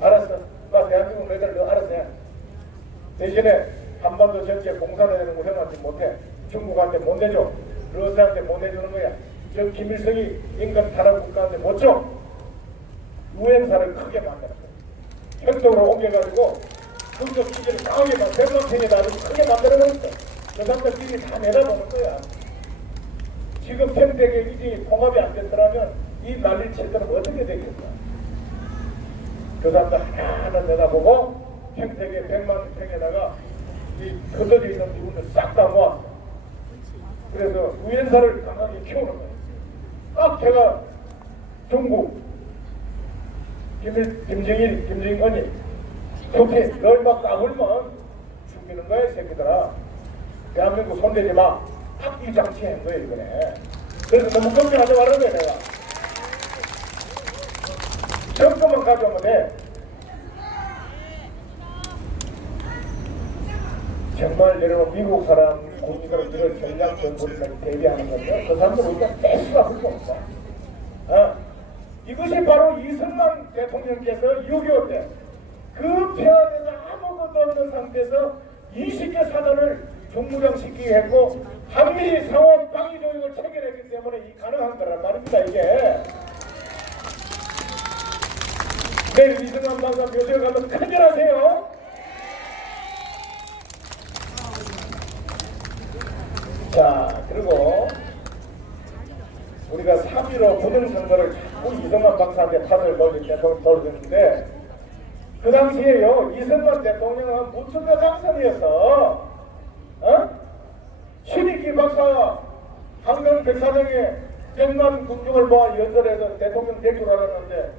알았어. 나 대한민국 너희들 너 알았어 해. 대신에 한반도 전체 공산화 되는 거 형한테 못해. 중국한테 못 내줘. 러시아한테 못 내주는 거야. 저 김일성이 인간 타락 국가한테 못 줘. 유엔사를 크게 만들었어. 현동으로 옮겨가지고 국적 기지를 강하게 막 100만 평에다 아주 크게 만들어버렸어. 그 사람들끼리 다 내다보는 거야. 지금 평택에 이제 통합이 안 됐더라면 이 난리를 칠 때는 어떻게 되겠어? 그 사람들 하나하나 내다보고 평택에 100만 평에다가 이 흩어져 있는 부분을 싹 다 모았어. 그래서 유엔사를 강하게 키우는 거예요. 딱 제가 중국 김정은이 그렇게 널 막 까불면 죽이는 거야 이 새끼들아. 대한민국 손대지 마. 딱 이 장치한 거예요 이번에. 그래서 너무 걱정하지 말라는 거예요 내가. 정권만 가져오면 돼. 정말 여러분 미국 사람 국민들은 이런 전략 전술까지 대비하는 건데 그 사람들 우리가 뺄 수가 별로 없어. 이것이 바로 이승만 대통령께서 6.25 때 그 폐하에서 아무것도 없는 상태에서 20개 사단을 종무장시키게 했고 한미 상호 방위 조약을 체결했기 때문에 이 가능한 거란 말입니다. 이게 내일 이승만 박사 묘지에 가면 큰일 하세요. 자, 그리고 우리가 3.15 부정선거를 자꾸 이승만 박사한테 탓을 돌린 대통령 돌렸는데 그 당시에요 이승만 대통령은 무투표 당선이었어. 신익기 박사 한강 백사장에 100만 군중을 모아 연설해서 대통령 될 줄 알았는데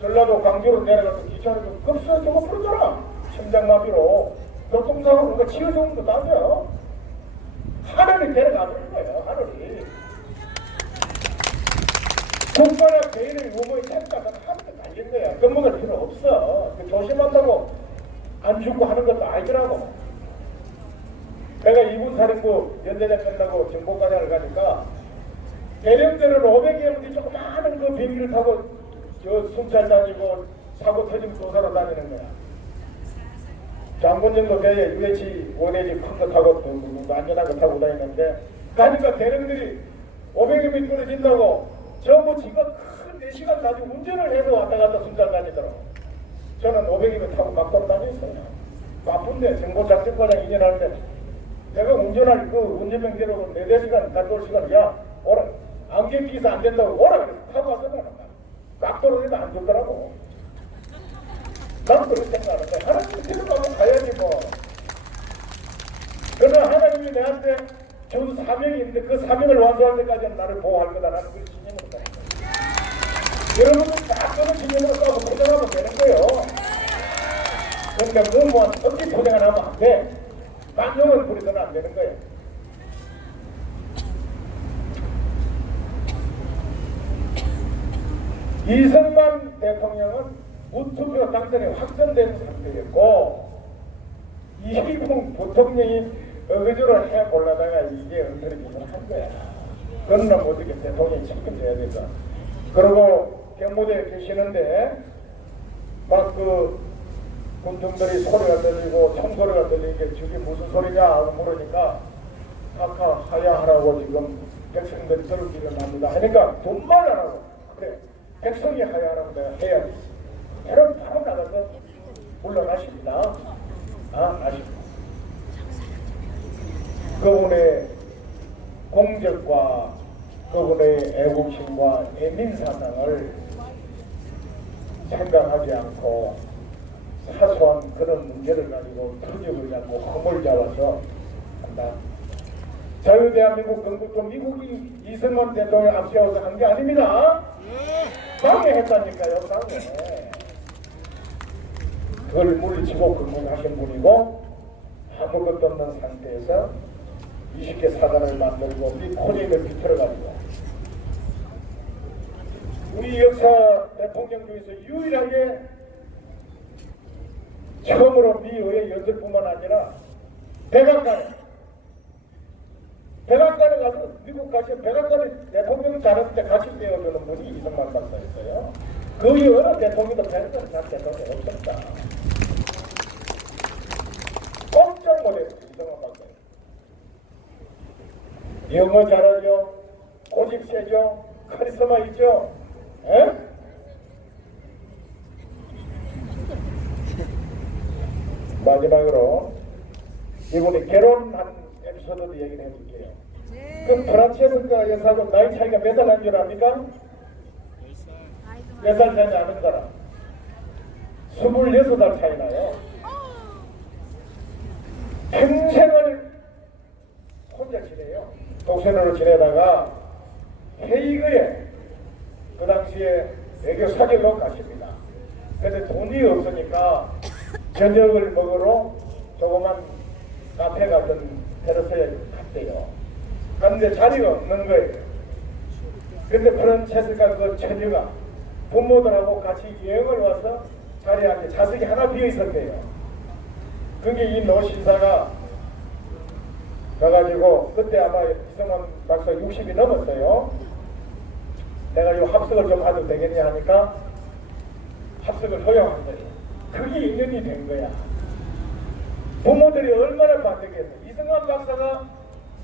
전라도 광주로 내려가서 기차에서 급수에 저거 부르더라. 심장마비로 교통사고로 누가 치워주는 것도 아니야. 하늘이 데려가버린 거예요. 하늘이 국가나 개인의 의무에 택다가 하늘에 달린 거야. 겁먹을 필요 없어. 조심한다고 안 죽고 하는 것도 아니더라고. 내가 이군사령부 연대장 끝나고 정보과장을 가니까 대령대는 500개 조그마한 그 비행기를 타고 저 순찰 다니고 사고 터지면 조사로 다니는 거야. 장군님도 배에 UH 원해지 큰 거 타고 안전한 거 타고 다니는데 가니까 대령들이 500개 떨어진다고 전부 지가 큰 4시간 가지고 운전을 해서 왔다 갔다 순찰 다니더라고. 저는 500개 타고 막 돌아다녔어요. 바쁜데 정보작전과장 인연하는데 내가 운전할 그 운전면제로 4시간 갔다 올 시간 야 오라 안경 끼서 안 된다고 오라 그래서 타고 왔었나 막 떨어지도 안 좋더라고. 나도 그렇게 생각하는데 하나님 데려가고 가야지 뭐. 그러나 하나님이 내한테 준 사명이 있는데 그 사명을 완수할 때까지는 나를 보호할 거다. 나는 그런 신념으로 가는 거예요. 여러분들 딱 그런 신념으로 싸우고 포장하면 되는 거예요. 그러니까 너무 어떻게 포장을 하면 안 돼. 만용을 부리서는 안 되는 거예요. 이승만 대통령은 무투표 당선이 확정된 상태였고 이희봉 부통령이 어거지로 해보려다가 이게 엉터리짓을 한 거야. 그러나 어떻게 대통령이 책임져야 되까. 그리고 경무대에 계시는데 막 그 군중들이 소리가 들리고 총소리가 들리니까 저게 무슨 소리냐 하고 물으니까 아까 하야하라고 지금 백성들이 들기를 합니다 하니까 돈만 안 하고 그래 백성이 하야하라고 내가 해야지. 여러분 바로 나가서 물러나십니다. 아십니다. 그분의 공적과 그분의 애국심과 애민사상을 생각하지 않고 사소한 그런 문제를 가지고 터집을 잡고 흠을 잡아서 한다. 자유대한민국 건국도 미국이 이승만 대통령 앞세워서 한 게 아닙니다. 방해했다니까요. 방해. 그걸 물리치고 근무하신 분이고 아무것도 없는 상태에서 20개 사단을 만들고 우리 코리를 비틀어가지고 우리 역사 대통령 중에서 유일하게 처음으로 미의회 연설뿐만 아니라 백악관에 가서 미국 가시면 백악관에 대통령 자는 때 같이 떼어주는 분이 이승만 박사였어요. 그 어느 대통령도 백악관에 간 대통령이 없었다. 꼼짝 못했어요. 이승만 박사. 영어 잘하죠. 고집 세죠. 카리스마 있죠. 에? 마지막으로 이분이 결혼한 에피소드도 얘기를 해줄게요. 그 프란체스카 여사하고 나이 차이가 몇 살 난 줄 압니까? 몇 살 차이 아는 사람? 26살 차이 나요. 평생을 혼자 지내요. 독신으로 지내다가 헤이그에 그 당시에 외교 사절로 가십니다. 근데 돈이 없으니까 저녁을 먹으러 조그만 카페 같은 테라스에 갔대요. 갔는데 자리가 없는 거예요. 근데 프란체스카 그 처녀가 부모들하고 같이 여행을 와서 자리에 앉아 좌석이 하나 비어 있었대요. 그게 이 노신사가 가가지고 그때 아마 이승만 박사 60이 넘었어요. 내가 이 합석을 좀 해도 되겠냐 하니까 합석을 허용한 거예요. 그게 인연이 된 거야. 부모들이 얼마나 반대했어. 이승만 박사가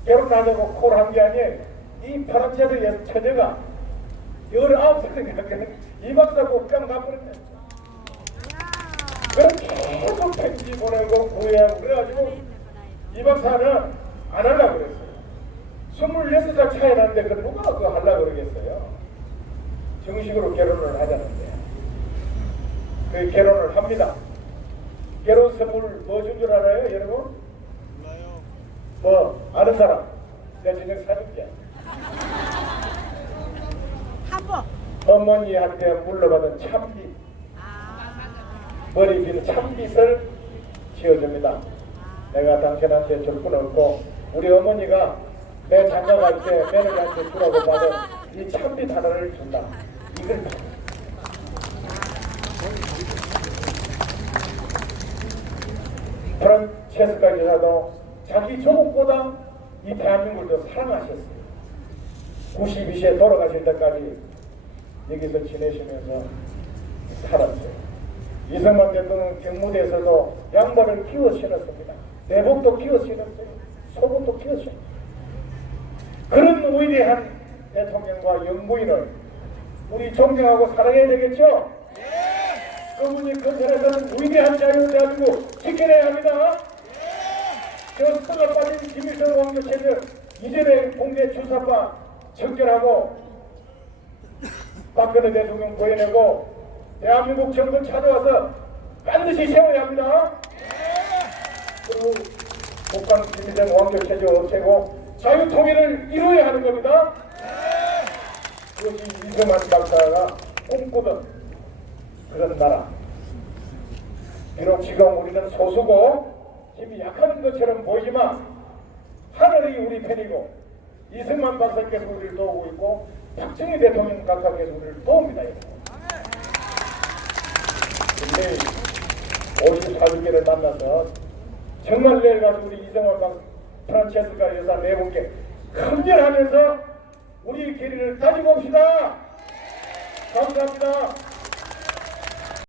결혼하자고 콜 한 게 아니에요. 이 프란체스 처녀가 19살인가 이 박사 꼭장 가버렸네. 그럼 계속 편지 보내고 구애하고 그래가지고 이 박사는 안 하려고 그랬어요. 26살 차이 나는데 그 누가 그거 하려고 그러겠어요. 정식으로 결혼을 하자는데 그 결혼을 합니다. 결혼 선물 뭐 준 줄 알아요 여러분? 몰라요. 뭐 아는 사람? 내가 저녁 사줄게. 한복. 어머니한테 물러받은 참빗, 머리 긴 참빗을 지어줍니다. 내가 당신한테 줄 건 없고 우리 어머니가 내 장가갈 때 며느리한테 주라고 받은 이 참빗 하나를 준다. 이걸 프란체스카 여사도 자기 조국보다 이 대한민국을 더 사랑하셨어요. 92세에 돌아가실 때까지 여기서 지내시면서 살았어요. 이승만 대통령 경무대에서도 양말을 끼워 신었습니다. 내복도 끼워 신었어요. 속옷도 끼워 신었어요. 그런 위대한 대통령과 영부인을 우리 존경하고 사랑해야 되겠죠? 그분이 건설에서는 위대한 자유 대한민국 지켜내야 합니다. 저 썩어 빠진 김일성 왕조체제 이전에 공개 주사파 청결하고 박근혜 대통령 보여내고 대한민국 정권 찾아와서 반드시 세워야 합니다. 그리고 북한 김일성 왕조체제 없애고 자유통일을 이루어야 하는 겁니다. 그것이 이승만 박사가 꿈꾸던 그런 나라. 비록 지금 우리는 소수고 힘이 약한 것처럼 보이지만 하늘이 우리 편이고 이승만 박사께서 우리를 도우고 있고 박정희 대통령 각하께서 우리를 도웁니다. 근데 54주기를 만나서 정말 내일 가서 우리 이승만 박사 프란체스카 여사 네 분께 큰절하면서 우리 길이를 따지고 옵시다. 감사합니다.